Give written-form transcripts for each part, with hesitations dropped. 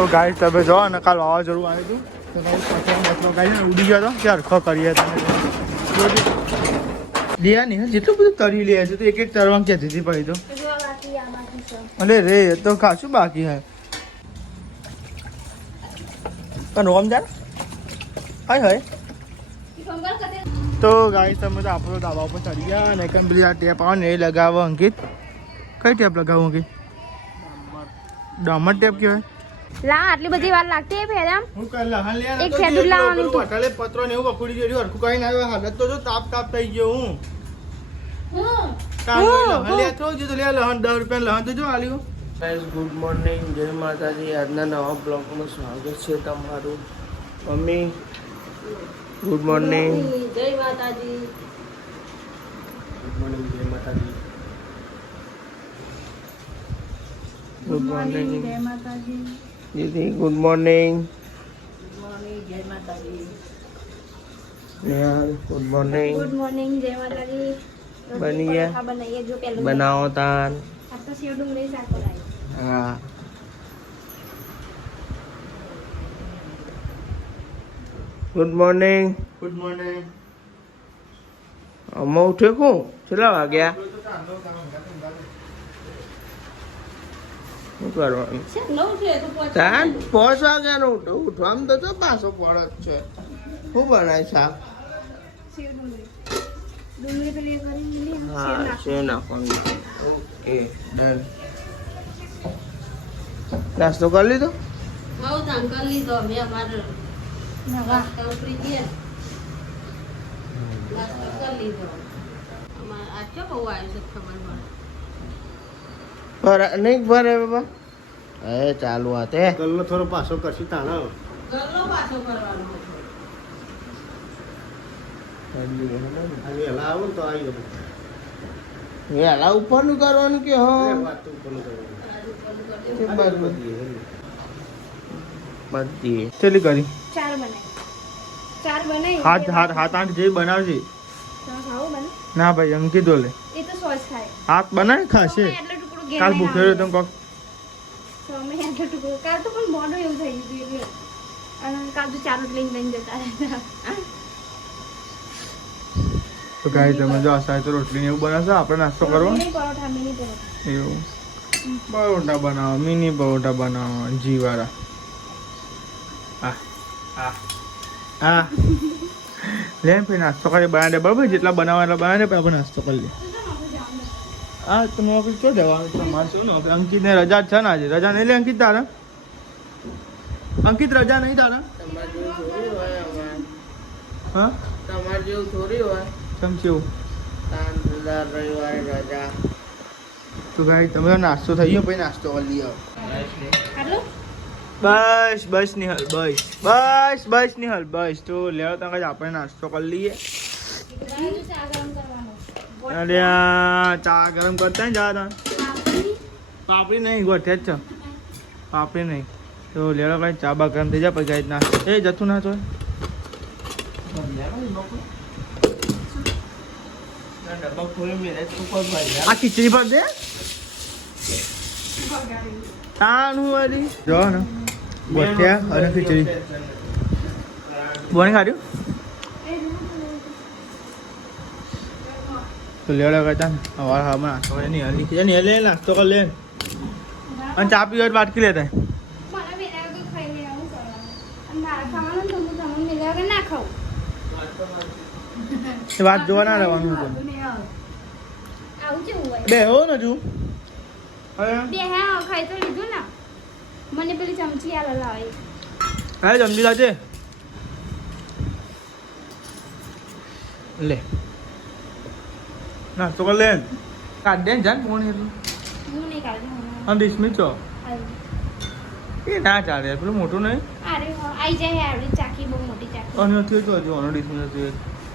તો ગાઈસ તમે જો ને કાલ વાવાઝોડું આવ્યું હતું તો ગાઈસ મતલબ ગાઈસ ઉડી ગયો હતો કે હરખો કરીએ તમે લિયા નહીં જેટલું બધું તરી લે છે તો એક એક તરવા ક્યાં દીધી પડી તો અરે રે તો ખાસું બાકી હે પણ રોમ જા હાય હાય તો ગાઈસ તમે તો આપણો ધાબા ઉપર ચડી ગયા અને કેમ પેલી આ ટેપ આવે ને એ લગાવો અંકિત કઈ ટેપ લગાવો અંકિત ડામર ટેપ કહેવાય લા આટલી બધી વાર લાગતી ફેરામ હું કર લહન લે એક ખેડૂત લાવવાની તું વટાલે પત્રો ને એવું વખોડી ગયો હરખું કઈ ના આવ્યો હાલત તો જો તાપ થઈ ગયો હું કાલ લહન લે તો જો લે લહન 10 રૂપિયા લહન તો જો આલ્યું ગાઈસ ગુડ મોર્નિંગ જય માતાજી આજના નવા બ્લોગમાં સ્વાગત છે તમારું મમ્મી ગુડ મોર્નિંગ જય માતાજી ગુડ મોર્નિંગ જય માતાજી ગુડ મોર્નિંગ જય માતાજી દીદી ગુડ મોર્નિંગ જય માતાજી Nehal good morning good morning જય માતાજી બની ગયા બનાવીએ જો પેલું બનાવો તાન આ તો સેવ ડુંગળી શાક બનાવી હા ગુડ મોર્નિંગ ગુડ મોર્નિંગ અમ્મા ઉઠ્યો કોણ કેટલા વાગ્યા શું કરવાનું છે નવ છે તો પોચ તાન 5 વાગ્યાનો ઉઠો ઉઠવામાં તો પાછો પડે જ છે શું બનાય શાક સેવ ડુંગળી પેલી કરી લીધી હા છે નાખવાનું ઓકે ડન નાસ્તો કરી લીધો બહુ તાન કરી લીધો મે અમાર નવા ઉપરી ગયા નાસ્તો કરી લીધો અમાર આ ચો બહુ આવ્યું છે ખબર ભરે નહીં ભરે બાબા એ ચાલુ આ તે ગલ્લો થોડો પાછો કરશી તાણા ગલ્લો પાછો કરવાનો વેલા આવો ને તો આવી ગયો વેલા ઉપરનું કરવાનું કે હા વાત તો ઉપર બધી ચેલી કરી ચાર બનાવી હાથ 8 જેવી બનાવજે ખાવું બને ના ભાઈ એમ કીધું લે એ તો સોસ ખાય હાથ બનાવી ખાશે એટલો ટુકડો ઘેર કાલ ભૂખ્યો રહ્યો તમે કોક અમે એટલો ટુકડો કાલ તો પણ મોડો એવું થઈ ગયું એટલે અને કાલ તો ચાર લઈને જતા રહેતા તો ગાઈ તમે જો આ તો રોટલી ને એવું બનાવશો આપણે નાસ્તો કરવો મિની પરોઠા એવું પરોઠા બનાવો મિની પરોઠા બનાવો જીવાળા હા હા હા લે પછી નાસ્તો કરી બનાવી દે બરાબર જેટલા બનાવવા એટલા બનાવી દે પછી આપણે નાસ્તો કરી લઈએ હા તો નોકરી ક્યાં જવાનું તમારે શું નોકરી અંકિતને રજા છે ને આજે રજા નહીં લે અંકિત તારા અંકિત રજા નહીં તારા તમારે જેવું થોડી હોય અમારે હા તમારે જેવું થોડી હોય સમજ્યું તાન દર રવિવારે રજા તો ગાઈ તમે નાસ્તો થઈ ગયો પછી નાસ્તો કરી લઈ આવો આટલું બસ નિહાલ બસ નિહાલ બસ તો લેવો તો આપણે નાસ્તો કરી લઈએ ચા ગરમ કરવાનો અરે આ ચા ગરમ કરતા ને જા પાપડી નહીં ગોઠે જ છે પાપડી નહીં તો લેવો ભાઈ ચા બા ગરમ થઈ જાય પછી ગાઈ નાસ્તો એ જતું ના તો આ ખીચડી પર દે તાનું વાળી જો ને બોઠિયા અને ખીચડી બોને ખાધું તો લેવડા કરતા હવા હવા નાસ્તો કરે નહીં હલી ખીચડી નહીં લે નાસ્તો કર લે અને ચા પીવા બાટકી લેતા મને મેલા વગર ખાઈ લે આવું કરવાનું અને મારે ખાવાનું તો હું તમને મેલા વગર ના ખાઉં એ વાત જોવા ના રહેવાનું હતું આવું કેવું હોય બે હો ને તું હવે બે હા ખાઈ તો લીધું ને મને પેલી ચમચી આ લાવે હા જમજી લાજે લે નાસ્તો કર લે કાઢ દે ને જાન ફોન એટલું હું નહીં કાઢું આમ ડિસમિસ છો એ ના ચાલે પેલું મોટું નહીં અરે આઈ જાય આવડી ચાકી બહુ મોટી ચાકી અને નથી હતું હજુ આનો ડિસમિસ હતું એ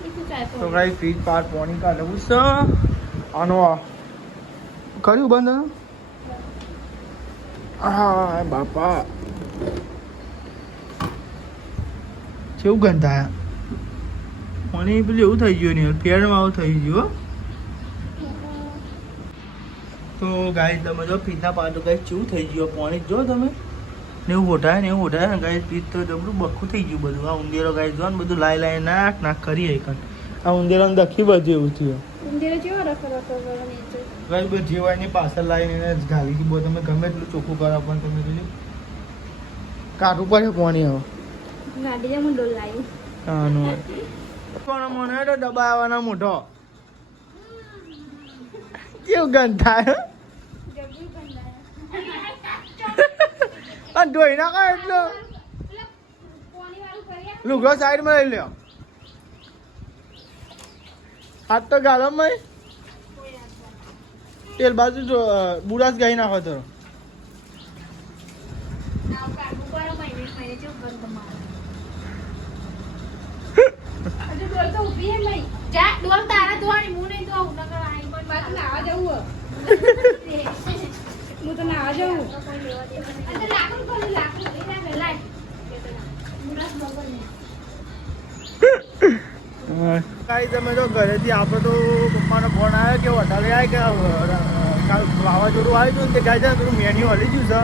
શું ચાલે તો ગાઈ ફ્રીજ પાર પાણી કાઢવું છે આનો કર્યું બંધ હા બાપા કેવું ગંધાયા પાણી પેલું એવું થઈ ગયું નહીં ફેરમાં આવું થઈ ગયું તો ગાઈ તમે જો ફ્રીજના પાટું ગાઈ કેવું થઈ ગયું પાણી જો તમે ને એવું ઓઢાય ને એવું ઓઢાય ને ગાય પીત તો જબરું બખું થઈ ગયું બધું. આ ઉંદેરો ગાય જો ને બધું લાઈ નાખ કરી એકન આ ઉંદેરો દખી બધું એવું થયું. ઉંદેરો જેવો રખો રખો કરે નીચે. ગાય બધું જીવાયની પાછળ લાવીને એને ઘાલી દીધું. તમે ગમે એટલું ચોખ્ખું કરો પણ તમે જોયું કાઢવું પડે પાણી હવે. ગાડી હું ડોલ લાવી. આનું પણ મને તો દબાવવાનો મોટો કેવું ગંધ થાય જબરું કંડાય. અને ધોઈ નાખો એટલો પાણી વાળું કરીએ. લુગડો સાઈડમાં લઈ લ્યો. હાથ તો ગાલો મય તેલ બાજુ જો બુરાસ ગાઈ નાખો તો હજુ ડોલ તો ઊભી હે મઈ. જા ડોલ તારા ધોવાની હું નહીં ધોઉં નકર આઈ પણ બાજુ નાવા જવું હું તો નાવા જવું. અને લાકડું કોણ લાકડું લઈ લે લાય. મુરસ બગલ કાંઈ તમે જો ઘરેથી આપણે તો પપ્પાનો ફોન આવ્યો કે વધારે આવે કે કાલ વાવાઝોડું આવ્યું હતું ને તે ગાય છે પેલું મેન્યુ હલી ગયું છે.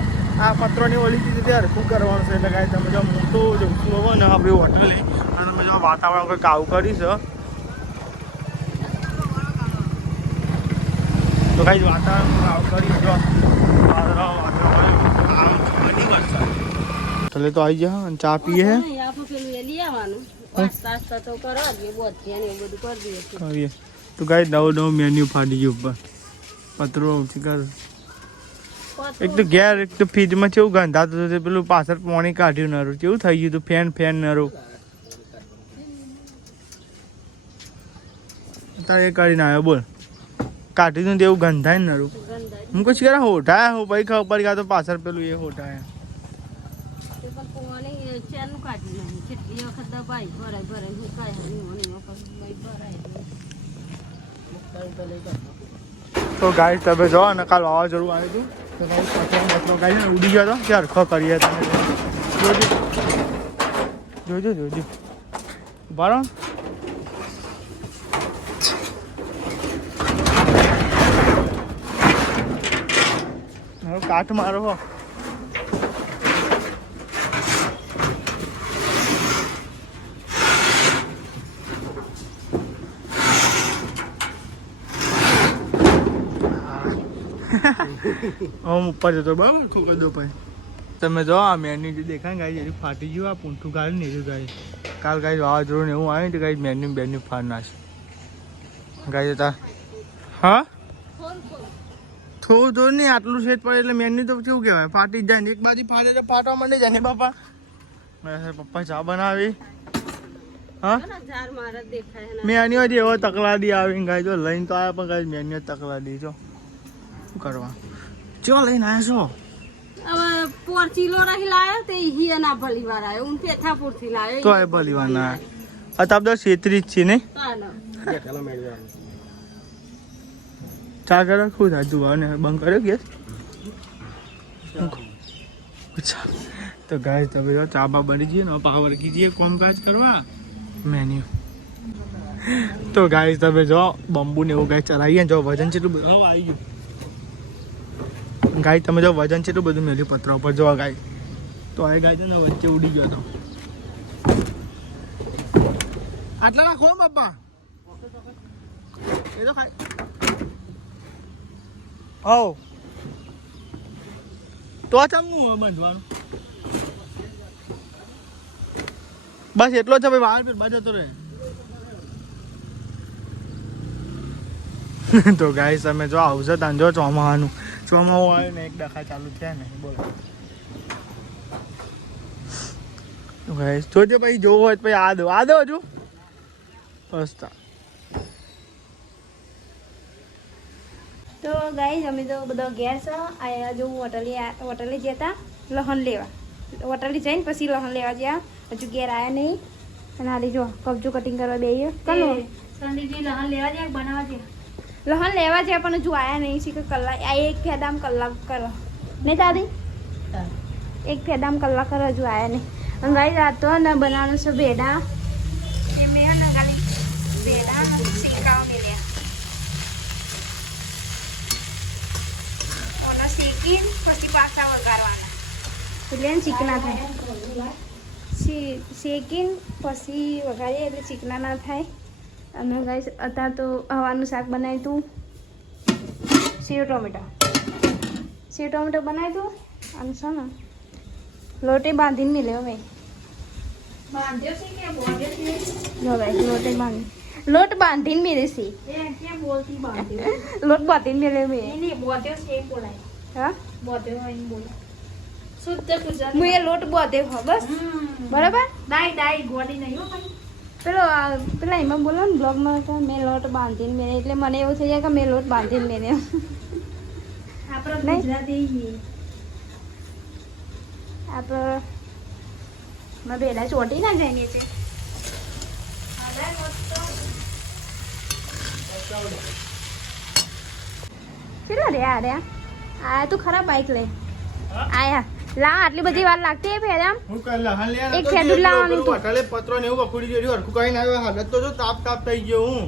આ પત્રોની ઓલી દીધી તે હરખું કરવાનું છે. એટલે ગાય તમે જો મોટું જમતું હોય ને આપણે હોટલે અને તમે જો વાતાવરણ કંઈક આવું કરી છે તો કાંઈ વાતાવરણ આવું કરી જો એટલે તો આવી જાય અને ચા પીએ હે કરીએ તો ગાય નવું મેન્યુ ફાડી ગયું ઉપર પતરો ચિકર એક તો ઘેર એક તો ફ્રીજમાં કેવું ગંધાતું હતું પેલું પાછળ પાણી કાઢ્યું નરું કેવું થઈ ગયું હતું ફેન નરું તારે એ કરીને આવ્યો બોલ કાઢી દઉં તેવું ગંધાય ને નરું હું કશું કરે હોઠાયા હું ભાઈ ખબર પડી ગયા તો પાછળ પેલું એ હોઠાયા તો ગાય તમે જો ને કાલ વાવાઝોડું આવ્યું હતું તો પતરો ગાય ને ઉડી ગયો હતો કે હરખો કરીએ તમે જોજો બરાબર હવે કાટ મારો હો ઉપર જતો બરાબર ખોખો દો ભાઈ તમે જો આ મેન્યુ જે દેખાય ગાય એની ફાટી ગયું આ પૂંઠું ગાળી ને એવું ગાય કાલ ગાય વાવાઝોડું ને એવું આવ્યું તો ગાય મેન્યુ ફાડ નાખે ગાય જતા હા થોડું નહીં આટલું સેટ પડે એટલે મેન્યુ તો કેવું કહેવાય ફાટી જાય ને એક બાજુ ફાટે તો ફાટવા માંડી જાય ને બાપા પપ્પા ચા બનાવી હા મેન્યુ જ એવો તકલાદી આવી ગાય જો લઈને તો આવ્યા પણ ગાય મેન્યુ તકલાદી જો શું કરવા ચો લઈને આવ્યા છો હવે પોરચીલો રહી લાયો તે હિયા ના ભલીવાર આયો ઉન પેથાપુર થી લાયો તો એ ભલીવાર ના અતાબ તો છેતરી જ છે ને ચા કરો ખુદ આ જુઓ ને બંધ કર્યો ગેસ અચ્છા તો ગાય તમે જો ચા બા બની જઈએ ને પાવર કીજીએ કામકાજ કરવા મેન્યુ તો ગાય તમે જો બંબુ ને એવું ગાય ચલાવીએ જો વજન કેટલું બધું આવી ગયું ગાય તમે જો વજન કેટલું બધું મેળ્યું પતરા ઉપર જો ગાય તો એ ગાય છે ને વચ્ચે ઉડી ગયો હતો આટલા નાખો બાપા એ તો ખાય હવ તો ચમનું બંધવાનું બસ એટલો છે ભાઈ બહાર બાજુ જતો રહે તો ગાય તમે જો આવશે તાન જો ચોમાવાનું ચોમાવું આવ્યું ને એક ડખા ચાલુ થયા ને બોલો ગાય જોજો ભાઈ જોવો હોય તો ભાઈ આ દો હજુ બસ તો ગાઈસ અમે તો બધો ઘેર છે આયા જો હોટલે જતા લહન લેવા હોટલે જઈને પછી લહન લેવા ગયા હજુ ઘેર આયા નહીં અને હાલી જો કબજો કટિંગ કરવા બેહીએ કલો સંદીપજી લહન લેવા જાય બનાવવા જાય લહન લેવા જાય પણ હજુ આયા નહીં છે કે કલાક આ એક ફેદામ કલાક કરો નહીં દાદી એક ફેદામ કલાક કરો હજુ આયા નહીં અને ગાઈસ આ તો ને બનાવવાનું છે ભેડા એ મેં ને ગાલી ભેડા શીખાવા મેલ્યા શેકીને પછી પાછા વઘારવાના એટલે એને ચીકણા થાય શેકીને પછી વઘારીએ એટલે ચીકણા ના થાય. અને ગાઈસ અત્યારે તો હવાનું શાક બનાવ્યું હતું, સેવ ટોમેટો બનાવ્યું હતું. અને છે ને લોટે બાંધીને મિલ્યો ભાઈ. લોટ બાંધીને મેરે છે. લોટ બાંધીને મેરે મેં. હા હું એ લોટ બાંધ્યો હો બસ બરાબર. પેલા એમાં બોલો ને બ્લોગમાં કે મેં લોટ બાંધીને મેરે, એટલે મને એવું થઈ જાય કે મેં લોટ બાંધીને મેરે. આપણે બેડા ચોટી ના જાય નીચે. કેટલા રે આયા તો ખરાબ બાઈક લઈ આયા. લા આટલી બધી વાર લાગતી ફેરામ. હું કઈ લહન લે એક ખેડૂત લાવવાનું હતું. હોટલે પત્રો ને એવું પકડી ગયો હરખું કઈ ના આવ્યો. હાલત તો જો તાપ થઈ ગયો હું.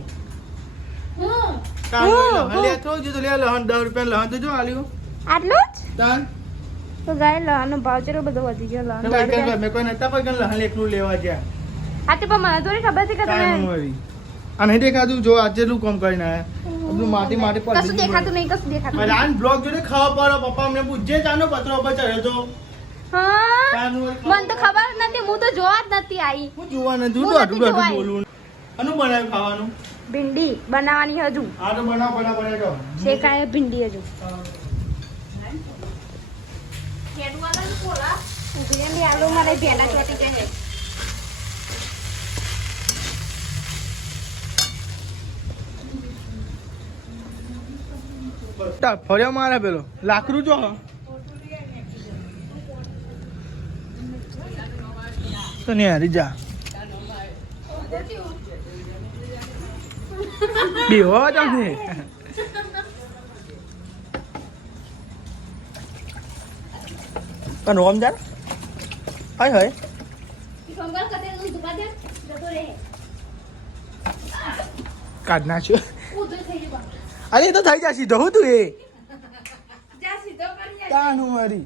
તાન લહન લે તો જો લે લહન 10 રૂપિયા લહન તો જો આલ્યું. આટલું જ તાન તો ગાય લહનનો ભાવ ચેટલો બધો વધી ગયો. લહન મેં કોઈ નતા કોઈ લહન એકલું લેવા ગયા. આ તો પણ મને થોડી ખબર છે કે તમે આ નહીં દેખાતું જો આજે જેટલું કામ કરીને આયા બધું માટી કશું દેખાતું નહીં, કશું દેખાતું નહીં. આન બ્લોગ જોડે ખાવા પડો. પપ્પા અમને પૂછજે ચાનો પત્રો ઉપર ચડ્યો તો. હા મને તો ખબર જ નથી, હું તો જોવા જ નથી આવી. હું જોવાનું હું દૂધ નથી આટલું જોવાય. બોલવું. આનું બનાવ્યું ખાવાનું? ભીંડી બનાવવાની હજુ. આ તો બનાવ તો શેકાય ભીંડી હજુ. આલુ મારે ભેડા ચોટી જાય. ફર્યો મારે પેલો લાકડું જો તો નહીં હારી જા બીહો તમે પણ રોમ જા હાય હાય કાઢ નાખ્યો. અરે એ તો થઈ જાય સીધો હું તું એ તાનું મારી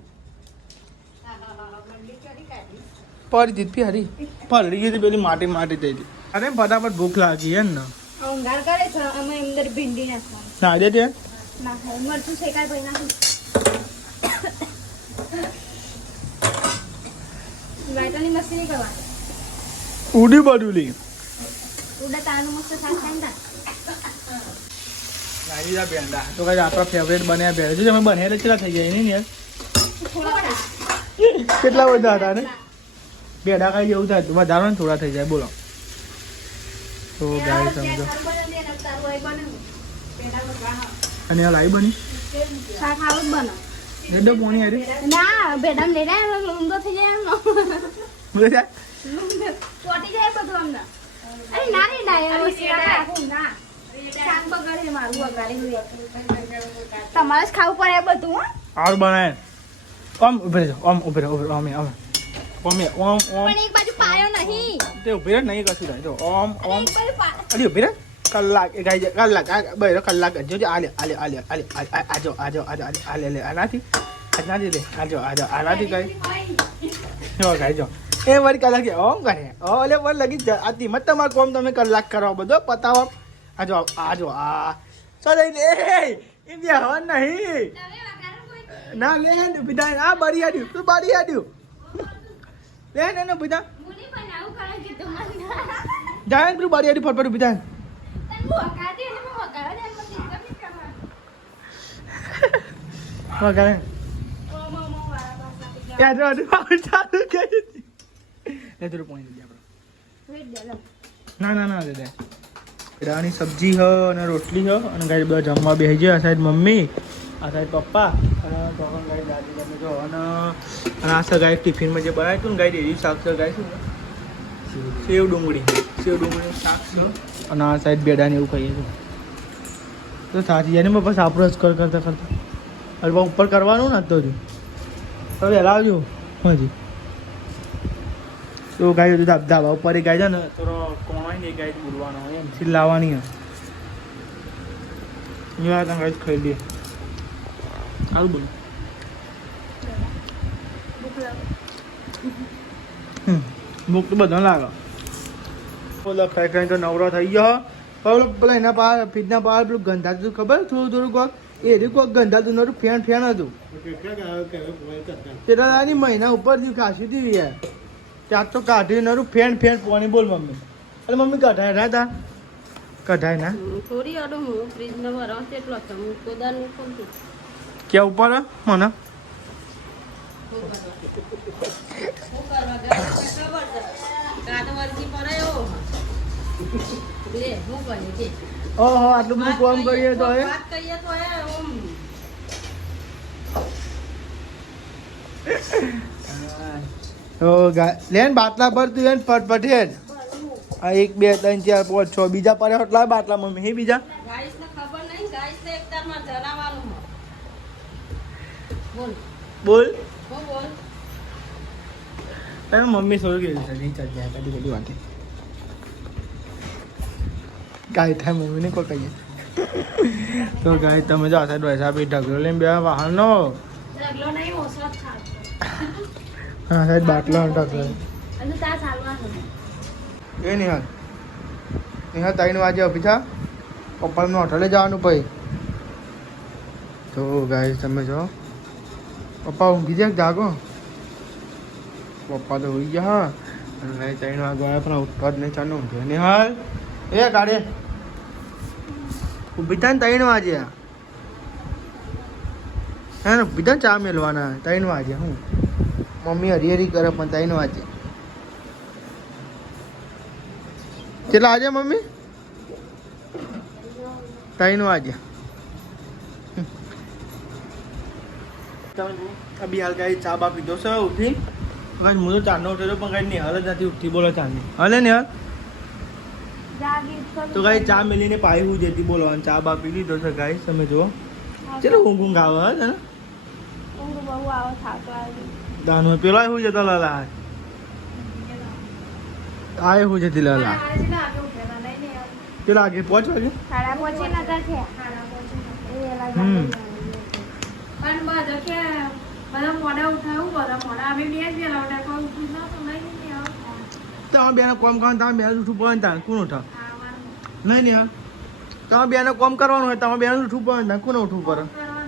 પડી દીધી હરી પલડી ગઈ પેલી માટી થઈ હતી. અરે ફટાફટ ભૂખ લાગી એમ ને અંગાર કરે છે અમે અંદર ભીંડી નાખવાની. ના દે તે નાખાય મરચું શેકાય ભાઈ નાખું. વાયટાની મસ્તી નહીં કરવાની. ઉડી બડુલી ઉડા તાનું મસ્ત શાક ખાઈ ને નાની જા ભેંડા તો કઈ આપણા ફેવરેટ બન્યા ભેંડા જો તમે બનેલા કેટલા થઈ ગયા નહીં યાર કેટલા બધા હતા ને ભેંડા ખાઈ જેવું થાય વધારો ને થોડા થઈ જાય બોલો તો ગાય સમજો. અને આ લાઈ બની શાક આવું જ બનો. રેડો પોણી આરે ના ભેડામ લઈ રહ્યા ઊંધો થઈ જાય એમનો. બોલે જા ચોટી જાય બધું અમને. અરે ના રે ડાય શાક રાખું ના શાક બગાડે મારું બગાડે. તમારે જ ખાવું પડે બધું. હો આર બનાય ઓમ ઉભરે જાઓ ઓમ ઉભરે ઓમ પણ એક બાજુ પાયો નહીં તે ઉભરે નહીં કશું થાય તો ઓમ એક બાજુ પાયો. અરે ઉભરે કલાક એ ગાઈ કલાક બરો કલાક જોજે આલે આજો આલે લે આનાથી લે આનાથી કઈ જો ગાઈ જો એ વળી કલાક ઓમ કરે ઓલે પર લગી આતી મત તમાર કોમ તમે કલાક કરો બધો પતાવો આજો આ સદાઈ લે એ બે હવા નહીં ના લે ને વિધાન આ બરી આડ્યું તું બરી આડ્યું લે ને વિધાન મુની પણ આવું કરે કીધું મને. જાય પેલું બરી આડ્યું ફટફટ વિધાન તને વગાડે ને હું વગાડે ને મને ઇન્કમ કરવા. વગાડે યાદ ચાલુ કરી લે થોડું પોઈન્ટ દે આપણે વેટ દે લો. ના દે રાની સબ્જી હ અને રોટલી હ અને ગાય બધા જમવા બેસી જાય. આ સાઈડ મમ્મી આ સાઈડ પપ્પા અને તોકન ગાય દાદી તમે જો અને આ સગાઈ ટિફિનમાં જે બનાવ્યું હતું ને ગાય ડેરી શાક સગાઈ શું સેવ ડુંગળી શાક છે અને આ સાઈડ બેડા ને એવું ખાઈએ છીએ તો સાચી જાય ને બસ આપણો જ કરતા અરે ઉપર કરવાનું ને તો હજુ હવે વહેલા આવજો હજી તો ગાય ધાબા ઉપર એ ગાય છે ને તો કોણ એ ગાય બોલવાનો હોય એમ સીલ લાવવાની હોય ગાય ખાઈ લઈએ સારું બોલું ભૂખ લાગે. ભૂખ તો બધા લાગે બોલો ફ્રાઈ કરીને તો નવરો થઈ ગયો પેલું પેલા એના પાર ફીટના પાર પેલું ગંધાતું ખબર થોડું થોડું કોક એ રહ્યું કોક ગંધાતું નતું ફેન ફેન હતું તેના દાની મહિના ઉપર થયું ખાસી હતી યાર ત્યાં તો કાઢી નરું ફેન ફેન પાણી બોલ મમ્મી અરે મમ્મી કઢાય ના તા કઢાય ના થોડી અડો હું ફ્રીજમાં ભરાવ તેટલો હતો હું કોદાનું ખોલતું ક્યાં ઉપર મને શું કરવા ગયા ખબર છે કાદ વર્ગી પડાયો લે હું કહે કે ઓહો આટલું બધું કામ કરીએ તો હે વાત કહીએ તો હે ઓમ ઓ લેન બાટલા પર તું એને પટપટે આ 1 2 3 4 5 6 બીજા પર એટલા બાટલા મમ્મી હે બીજા ગાઈસ ને ખબર નહીં ગાઈસ ને એકતાર માં જણાવવાનું બોલ બોલ હું બોલ તમે મમ્મી સોળ ગઈ છે નહીં ચાલ જાય કદી કદી વાતે ગાય થાય મમ્મીને કોઈ કહીએ તો ગાય તમે જો સાહેબ વૈસા બી ઢગલો લઈને બે વાહનો ઢગલો નહીં ઓછો જ ખાતો હા સાહેબ બાટલો ઢગલો અને તા ચાલવાનું એ નિહાલ નિહાલ 3 વાગે અભી થા પપ્પાનું હોટલે જવાનું પછી તો ગાય તમે જો પપ્પા ઊંઘી જાય જાગો પપ્પા તો હોઈ ગયા અને 3 વાગે આવ્યા પણ ઉઠવા જ નહીં ચાલો ઊંઘે નિહાલ એ કાઢે ઊભી થાય ને 3 વાગે હે ને ઊભી થાય ચા મેળવાના 3 વાગે હું મમ્મી હરી કરે પણ 3 વાગે કેટલા આજે મમ્મી 3 વાગે અભી હાલ કઈ ચા બા પીધો છે ઉઠી હું તો ચાંદનો ઉઠેલો પણ કઈ નિહાલ જ નથી ઉઠતી બોલો ચાંદની હલે નિહાલ તો કઈ ચા મેલીને પાઈ હું જતી બોલો અને ચા બા પી લીધો છે ગાઈસ તમે જુઓ ચલો ઊંઘ આવે હે ને ઊંઘ બહુ આવે થાતો આવે દાનો પેલો હું જતો લલા આય હું જતી લલા પેલા આગે પહોંચ વાગે સાડા પહોંચી નતા થયા હમ પણ બધા કે બધા મોડા ઉઠાવું બધા મોડા અમે બે જ વેલા ઉઠા કોઈ ઉઠી ન તો નહીં તમે બેને કોમ કરવાનું તમે બેને ઉઠવું પડે ને તાર કોણ ઉઠા આવવાનું નહીં નહીં તમે બેને કોમ કરવાનું હોય તમે બેને ઉઠવું પડે ને કોને ઉઠવું પડે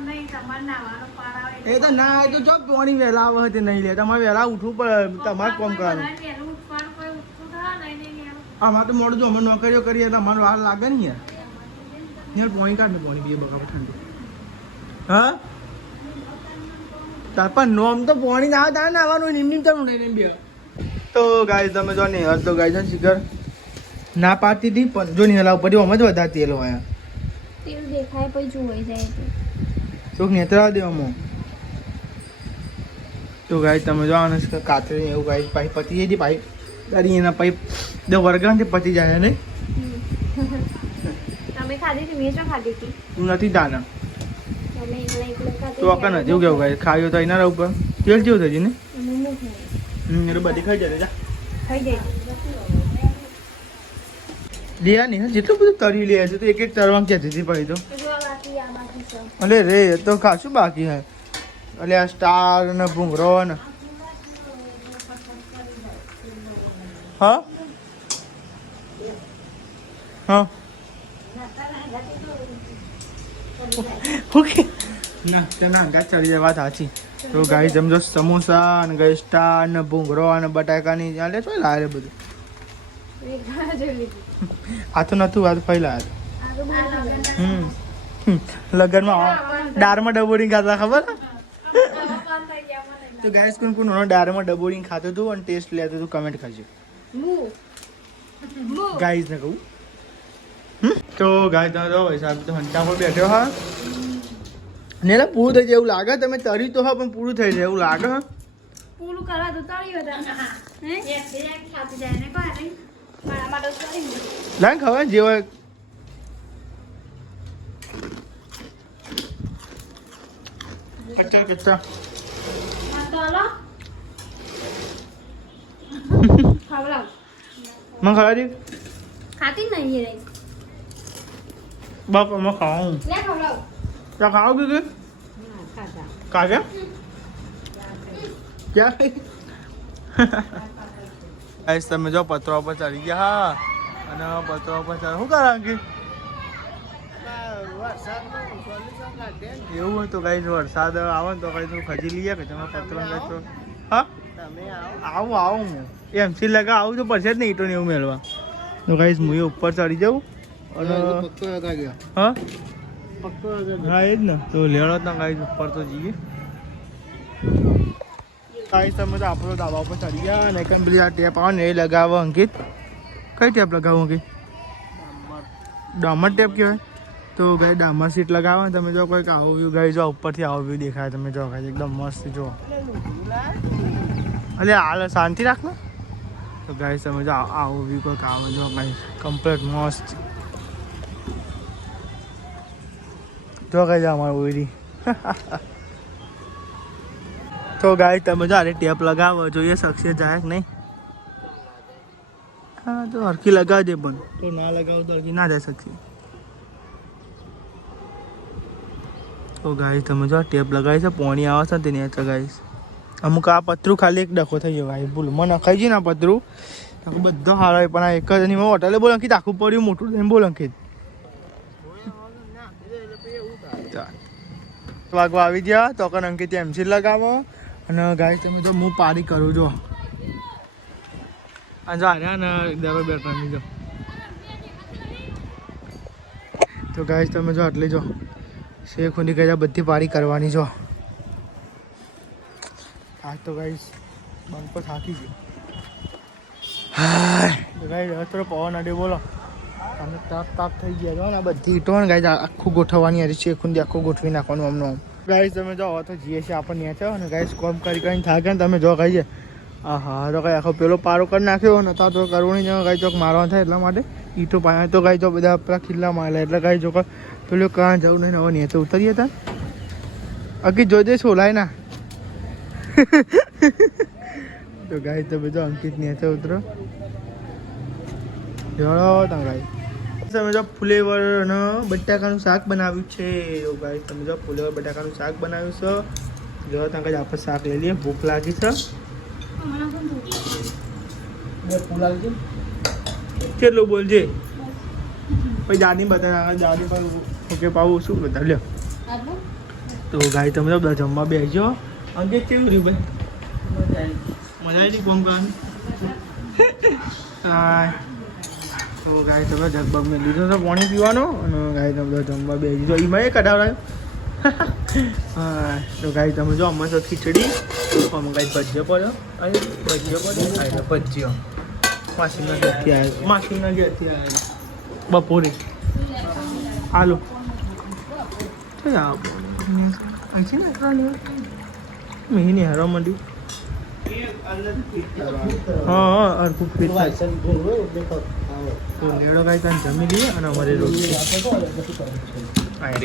નહીં તમારે નાવાનું પારાવે એ તો ના એ તો જો પાણી વહેલા આવે તે નહીં લે તમારે વહેલા ઉઠવું પડે તમારે કોમ કરવાનું વહેલું ઉઠવાનું કોઈ ઉઠતું થા નહીં નહીં અમારે તો મોડું જો અમે નોકરીઓ કરીએ એટલે અમારે વાર લાગે ને યાર યાર પાણી કાઢ ને પાણી પીએ બગાડ ઠંડુ હા તાર પણ નોમ તો પાણી ના આવે તારે નાવાનું નિમ ચાલુ નહીં બે તો ગાય તમે જો ને તો ગાય છે શિખર ના પાડતી હતી પણ જો નહીં હલાવ પડી આમ જ વધારે તેલ હોય તેલ દેખાય પછી જોઈ જાય તો તો નેતરા દેવામાં તો ગાય તમે જો આને કાતરી એવું ગાય પાઇપ પતી જાય પાઇપ તારી એના પાઇપ દે વર્ગાથી પતી જાય ને તમે ખાધી હતી મેં શું ખાધી હતી તું નથી જાના તમે એકલા એકલા ખાધી તો અકન જ એવું કેવું ગાય ખાયો તો એના ઉપર તેલ જેવું થઈ ને મમ્મી ખાઈ એટલે બધી ખાઈ જાય જા ખાઈ જાય લિયા નહીં જેટલું બધું તરી લે છે તો એક એક તરવા ક્યાં જતી પડી તો જો બાકી આ બાકી છે અલે રે એ તો ખાસું બાકી હે એટલે આ સ્ટાર ને ભૂંગરો ને હા હા ઓકે ના તેના અંગાત ચાલી જાય વાત સાચી તો ગાઈ સમજો સમોસા અને ગાઈ સ્ટાર ને ભૂંગરો અને બટાકાની ચાલે છો લારે બધું આ તો નતું આ તો પહેલા લગનમાં દાળમાં ડબોડીને ખાતા ખબર તો ગાઈસ કોણ કોણ દાળમાં ડબોડીને ખાતું હતું અને ટેસ્ટ લેતું હતું કમેન્ટ કરજો ગાઈસ ને કહું તો ગાય તમે જો ભાઈ સાહેબ તો હંચા પર બેઠો હા ને એટલે પૂરું થઈ જાય એવું લાગે તમે તરી તો હા પણ પૂરું થઈ જાય એવું લાગે પૂરું કરવા તો તળ્યું હતા હે એક ખાતી જાય ને કોઈ નહીં મારા માટે કરી લાગે ખબર જેવા કચ્ચા કચ્ચા તો હલો ખવડાવ મને ખબર ખાતી જ નહીં રહી બાપ અમે ખાવું લે ખવડાવ ત્યાં ખાવ કે કાગે ક્યાં ગાઈસ તમે જો પતરા ઉપર ચડી ગયા હા અને પતરા ઉપર ચડ શું કરા કે એવું હોય તો ગાઈસ વરસાદ આવે ને તો કઈ તું ખજી લઈએ કે તમે પતરા ગાઈસ હા આવું હું એમસી લગા આવું તો પડશે જ નહીં ઈટો ને એવું મેળવા તો ગાઈસ હું ઉપર ચડી જાઉં અને હા હા એ જ ને તો લેડો ના ગાઈસ ઉપર તો જઈએ ગાઈસ તમે તો આપણો ધાબા ઉપર ચડી ગયા અને કેમ પેલી આ ટેપ આવે ને એ લગાવો અંકિત કઈ ટેપ લગાવો અંકિત ડામર ટેપ કહેવાય તો ગાઈ ડામર સીટ લગાવો ને તમે જો કોઈક આવો વ્યૂ ગાઈ જો ઉપરથી આવો વ્યૂ દેખાય તમે જો ગાઈ એકદમ મસ્ત જો અલે હાલ શાંતિ રાખ ને તો ગાઈસ તમે જો આવો વ્યૂ કોઈક આવો જો ગાઈ કમ્પ્લીટ મસ્ત જો ગાઈ અમારું ઓયરી તો ગાઈ તમે જો આને ટેપ લગાવો જોઈએ સક્સેસ જાય કે નહીં હા તો હરખી લગાવજે પણ તો ના લગાવો તો હરખી ના જાય સક્સેસ તો ગાઈસ તમે જો ટેપ લગાવી છે પોણી આવે છે તેની હેઠળ ગાઈસ અમુક આ પતરું ખાલી એક ડખો થઈ ગયો ગાઈસ ભૂલ મને ખાઈ છે ને આ પતરું આખું બધો હારો હોય પણ આ એક જ એની હોટલે બોલ અંકિત આખું પડ્યું મોટું થઈને બોલ અંકિત વાગવા આવી ગયા તો કન અંકિત એમસી લગાવો અને ગાઈસ તમે જો હું પારી કરું જો આ જા ને દરો બેટ રમી જો તો ગાઈસ તમે જો આટલી જો શેખ ઊંડી ગયા બધી પારી કરવાની જો આ તો ગાઈસ બંક પર થાકી ગયો હા ગાઈસ થોડો પવન અડે બોલો અમે તાપ થઈ ગયા જો ને બધી ઈટો ને ગાઈસ આખું ગોઠવવાની હતી શેખ ઊંડી આખું ગોઠવી નાખવાનું આમનો ગાઈસ તમે જો તો જીએ છે આપણને ત્યાં છે અને ગાઈસ કોમ કરીને થાકે ને તમે જો ગાઈ હા તો કઈ આખો પેલો પારો કરી નાખ્યો ને તો કરવું નહીં ગાઈ ચોક મારવા થાય એટલા માટે ઈટો પાયા તો ગાઈ જો બધા પેલા ખીલ્લા મારેલા એટલે ગાઈ જો પેલું કાં જવું નહીં હવે નહીં તો ઉતરીએ હતા અગી જોજે સોલાય ના તો ગાઈ તમે જો અંકિત નીચે ઉતરો જોડો તા ગાઈ તમે જો ફુલેવર અને બટાકાનું શાક બનાવ્યું છે તો ગાઈ તમે જો ફુલેવર બટાકાનું શાક બનાવ્યું છે જો ત્યાં કઈ આપણે શાક લઈ લઈએ ભૂખ લાગી છે કેટલું બોલજે પછી દાદી બતા દાદી પર ઓકે પાવું શું બધા લ્યો તો ગાઈ તમે બધા જમવા બેસજો અંગે કેવું રહ્યું ભાઈ મજા આવી કોમ કરવાની તો ગાઈ તમે જગબગ મેં લીધો તો પાણી પીવાનો અને ગાઈ તમે બધા જમવા બેસી જો એમાં એ કઢાવડાયો હા તો ગાઈ તમે જો અમારે તો ખીચડી અમે ગાઈ ભજીયો પડ્યો અને ભજીયો પડ્યો એટલે ભજીયો માસીના ઘરથી આવ્યો માસીના ઘરથી આવ્યો બપોરે હાલો તો છે ને મહિને હારવા માંડ્યું હા અડધું ફીટ તો લેડો ગાઈ કાંઈ જમી લઈએ અને અમારે રોટલી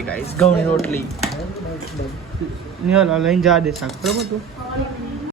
ગાઈસ ઘઉંની રોટલી લઈને જા દે શાક બરાબર તું